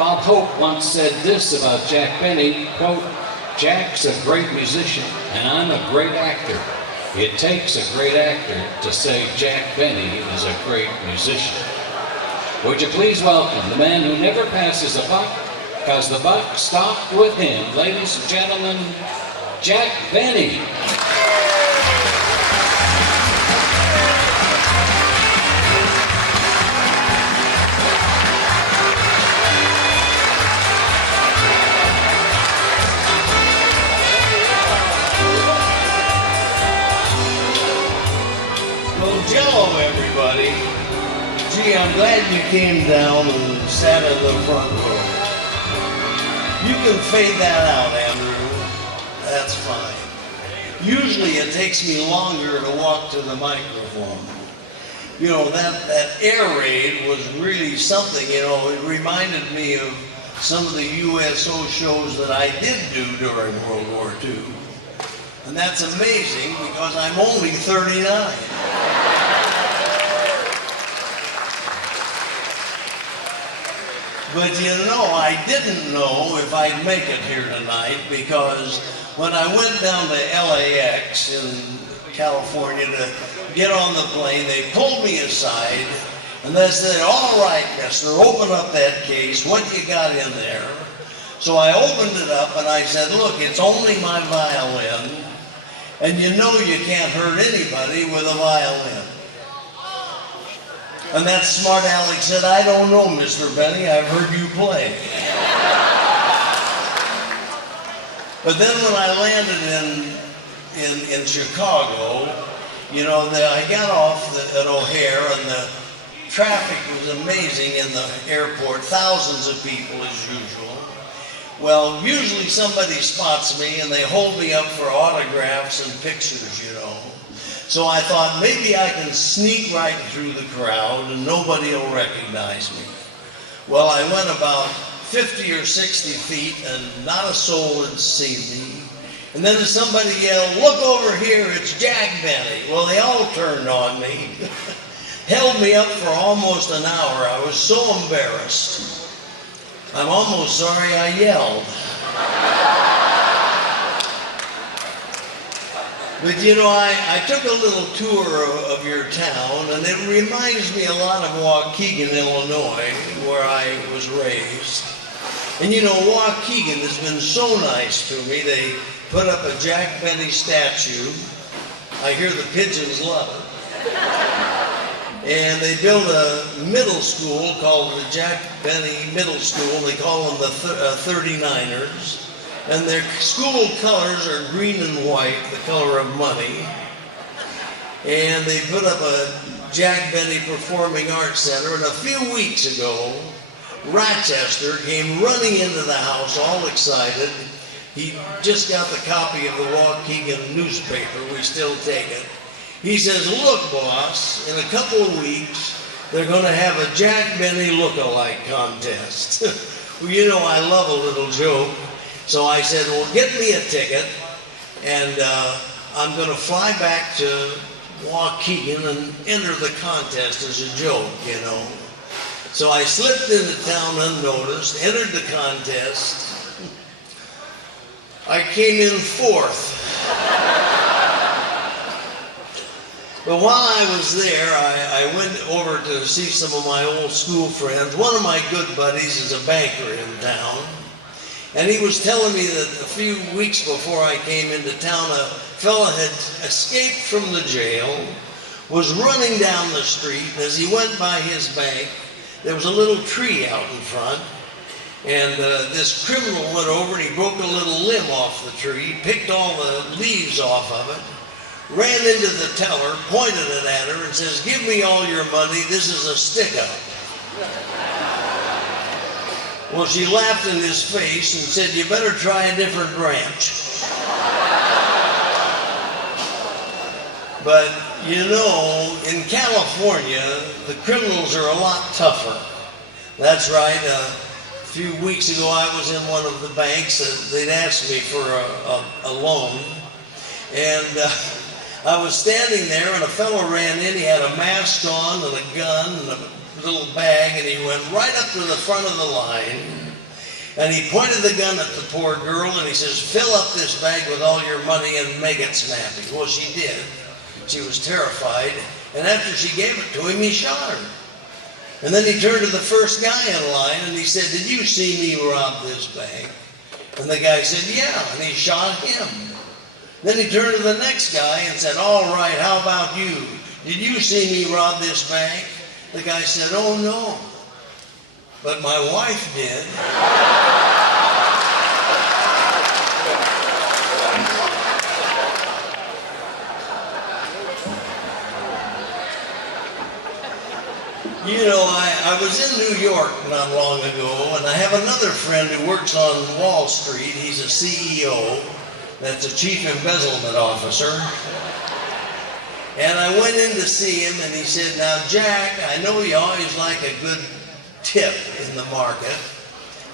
Bob Hope once said this about Jack Benny, quote, "Jack's a great musician and I'm a great actor. It takes a great actor to say Jack Benny is a great musician." Would you please welcome the man who never passes a buck, because the buck stopped with him. Ladies and gentlemen, Jack Benny. Jello, everybody. Gee, I'm glad you came down and sat in the front row. You can fade that out, Andrew. That's fine. Usually it takes me longer to walk to the microphone. You know, that air raid was really something, you know. It reminded me of some of the USO shows that I did do during World War II. And that's amazing because I'm only 39. But you know, I didn't know if I'd make it here tonight because when I went down to LAX in California to get on the plane, they pulled me aside and they said, "All right, mister, open up that case. What you got in there?" So I opened it up and I said, "Look, it's only my violin. And you know you can't hurt anybody with a violin." And that smart aleck said, "I don't know, Mr. Benny, I've heard you play." But then when I landed in Chicago, you know, I got off at O'Hare and the traffic was amazing in the airport, thousands of people as usual. Well, usually somebody spots me and they hold me up for autographs and pictures, you know. So I thought maybe I can sneak right through the crowd and nobody will recognize me. Well, I went about 50 or 60 feet and not a soul had seen me. And then somebody yelled, "Look over here, it's Jack Benny." Well, they all turned on me, held me up for almost an hour. I was so embarrassed. I'm almost sorry I yelled. But you know, I took a little tour of your town, and it reminds me a lot of Waukegan, Illinois, where I was raised. And you know, Waukegan has been so nice to me. They put up a Jack Benny statue. I hear the pigeons love it. And they built a middle school called the Jack Benny Middle School. They call them the 39ers. And their school colors are green and white, the color of money. And they put up a Jack Benny Performing Arts Center. And a few weeks ago, Rochester came running into the house all excited. He just got the copy of the Waukegan newspaper. We still take it. He says, "Look, boss, in a couple of weeks, they're going to have a Jack Benny look-alike contest." Well, you know, I love a little joke. So I said, "Well, get me a ticket, and I'm going to fly back to Waukegan and enter the contest as a joke, you know." So I slipped into town unnoticed, entered the contest. I came in fourth. But while I was there, I went over to see some of my old school friends. One of my good buddies is a banker in town. And he was telling me that a few weeks before I came into town, a fella had escaped from the jail, was running down the street, and as he went by his bank, there was a little tree out in front, and this criminal went over and he broke a little limb off the tree, picked all the leaves off of it, ran into the teller, pointed it at her, and says, "Give me all your money, this is a stick-up." Well, she laughed in his face and said, "You better try a different branch." But, you know, in California, the criminals are a lot tougher. That's right. A few weeks ago, I was in one of the banks. They'd asked me for a loan. And I was standing there, and a fellow ran in. He had a mask on and a gun and a little bag, and he went right up to the front of the line And he pointed the gun at the poor girl and he says, fill up this bag with all your money and make it snappy. Well, she did. She was terrified. And after she gave it to him, he shot her. And then he turned to the first guy in line and he said, did you see me rob this bank? And the guy said, yeah, and he shot him. Then he turned to the next guy and said, all right, how about you? Did you see me rob this bank? The guy said, oh no, but my wife did. You know, I was in New York not long ago, and I have another friend who works on Wall Street. He's a CEO, that's a chief embezzlement officer. And I went in to see him, and he said, now, Jack, I know you always like a good tip in the market,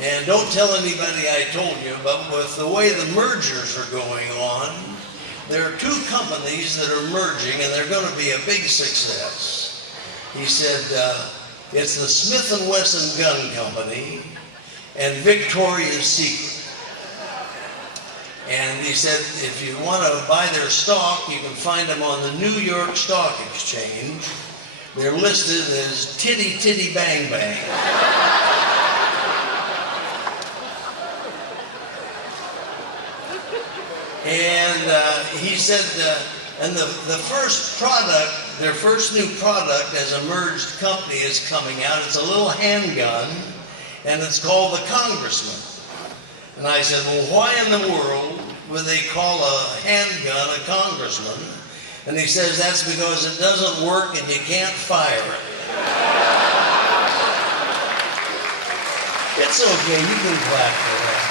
and don't tell anybody I told you, but with the way the mergers are going on, there are two companies that are merging, and they're going to be a big success. He said, it's the Smith & Wesson Gun Company and Victoria's Secret. And he said, if you want to buy their stock, you can find them on the New York Stock Exchange. They're listed as Titty Titty Bang Bang. And he said, and the first product, their first new product as a merged company is coming out. It's a little handgun, and it's called the Congressman. And I said, well, why in the world would they call a handgun a congressman? And he says, that's because it doesn't work and you can't fire it. It's okay, you can clap for that.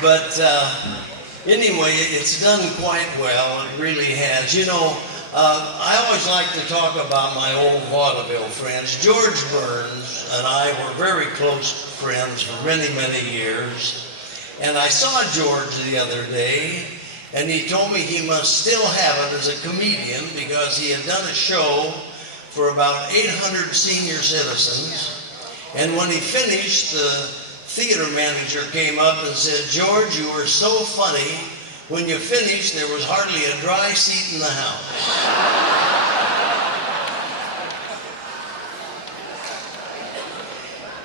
But anyway, it's done quite well. It really has. You know, I always like to talk about my old vaudeville friends. George Burns and I were very close friends for many, many years. And I saw George the other day, and he told me he must still have it as a comedian because he had done a show for about 800 senior citizens. And when he finished, the theater manager came up and said, George, you were so funny. When you finished, there was hardly a dry seat in the house.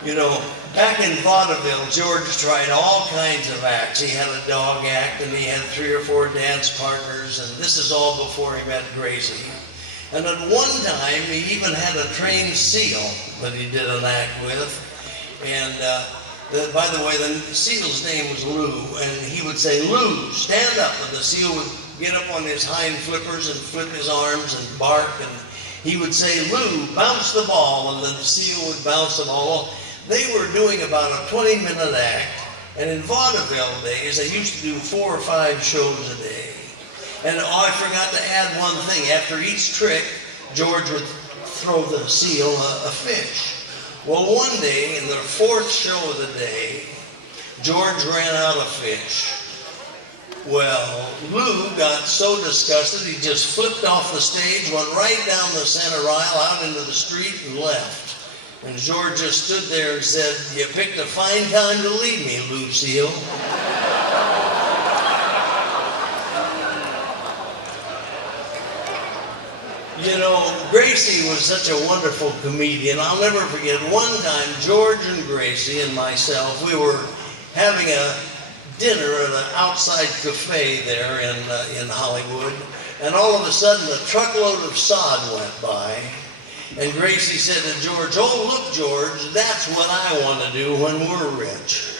You know, back in vaudeville, George tried all kinds of acts. He had a dog act, and he had 3 or 4 dance partners, and this is all before he met Gracie. And at one time, he even had a trained seal that he did an act with. And by the way, the seal's name was Lou, and he would say, Lou, stand up. And the seal would get up on his hind flippers and flip his arms and bark, and he would say, Lou, bounce the ball, and the seal would bounce the ball. They were doing about a 20-minute act, and in vaudeville days, they used to do 4 or 5 shows a day. And oh, I forgot to add one thing. After each trick, George would throw the seal a fish. Well, one day, in the 4th show of the day, George ran out of fish. Well, Lou got so disgusted, he just flipped off the stage, went right down the center aisle, out into the street, and left. And George just stood there and said, you picked a fine time to leave me, Lucille. You know, Gracie was such a wonderful comedian. I'll never forget one time, George and Gracie and myself, we were having a dinner at an outside cafe there in Hollywood, and all of a sudden a truckload of sod went by, and Gracie said to George, oh, look, George, that's what I want to do when we're rich.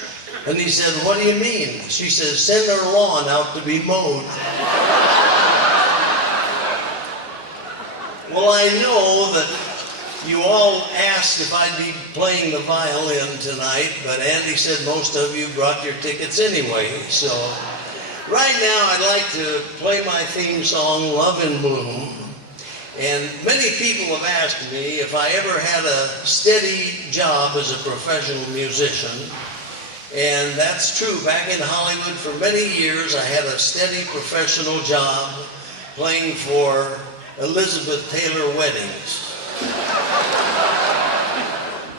And he said, what do you mean? She says, send our lawn out to be mowed. Well, I know that you all asked if I'd be playing the violin tonight, but Andy said most of you brought your tickets anyway. So right now I'd like to play my theme song, Love in Bloom. And many people have asked me if I ever had a steady job as a professional musician. And that's true. Back in Hollywood for many years, I had a steady professional job playing for Elizabeth Taylor weddings.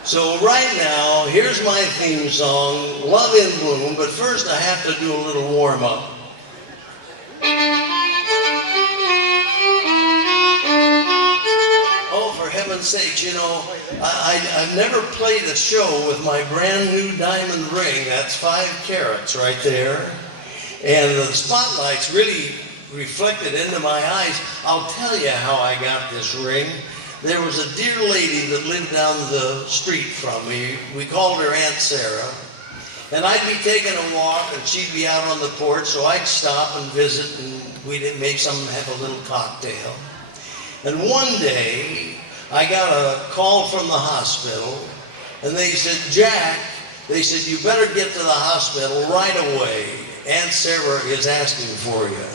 So right now, here's my theme song, Love in Bloom, but first I have to do a little warm-up. Oh, for heaven's sakes, you know, I've never played a show with my brand new diamond ring. That's 5 carats right there. And the spotlight's really reflected into my eyes. I'll tell you how I got this ring. There was a dear lady that lived down the street from me. We called her Aunt Sarah. And I'd be taking a walk and she'd be out on the porch, so I'd stop and visit and we'd have a little cocktail. And one day, I got a call from the hospital and they said, Jack, they said, you better get to the hospital right away. Aunt Sarah is asking for you.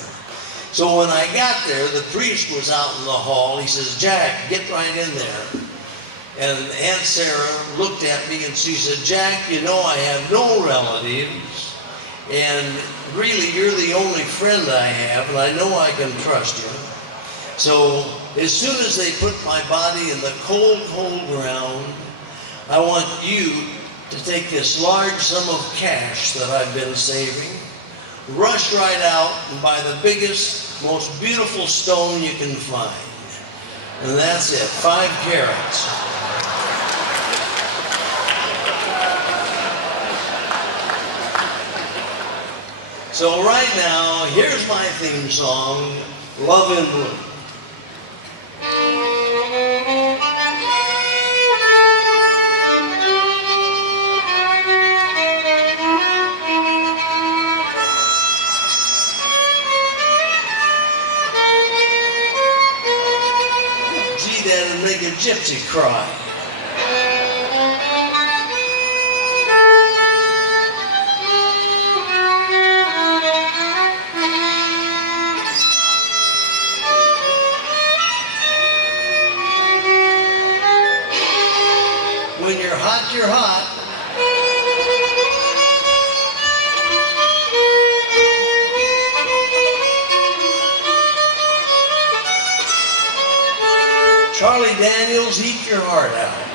So when I got there, the priest was out in the hall. He says, Jack, get right in there. And Aunt Sarah looked at me and she said, Jack, you know I have no relatives. And really, you're the only friend I have, and I know I can trust you. So as soon as they put my body in the cold, cold ground, I want you to take this large sum of cash that I've been saving, rush right out and buy the biggest, most beautiful stone you can find. And that's it, 5 carats. So right now, here's my theme song, Love in Bloom. That'll make a gypsy cry. When you're hot, you're hot. Charlie Daniels, eat your heart out.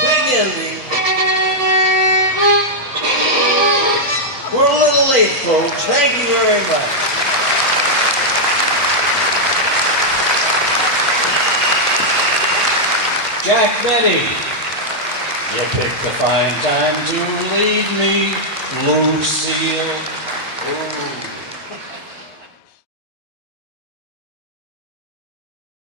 Big ending. We're a little late, folks. Thank you very much. Jack Benny. You picked a fine time to leave me, Lucille. Ooh.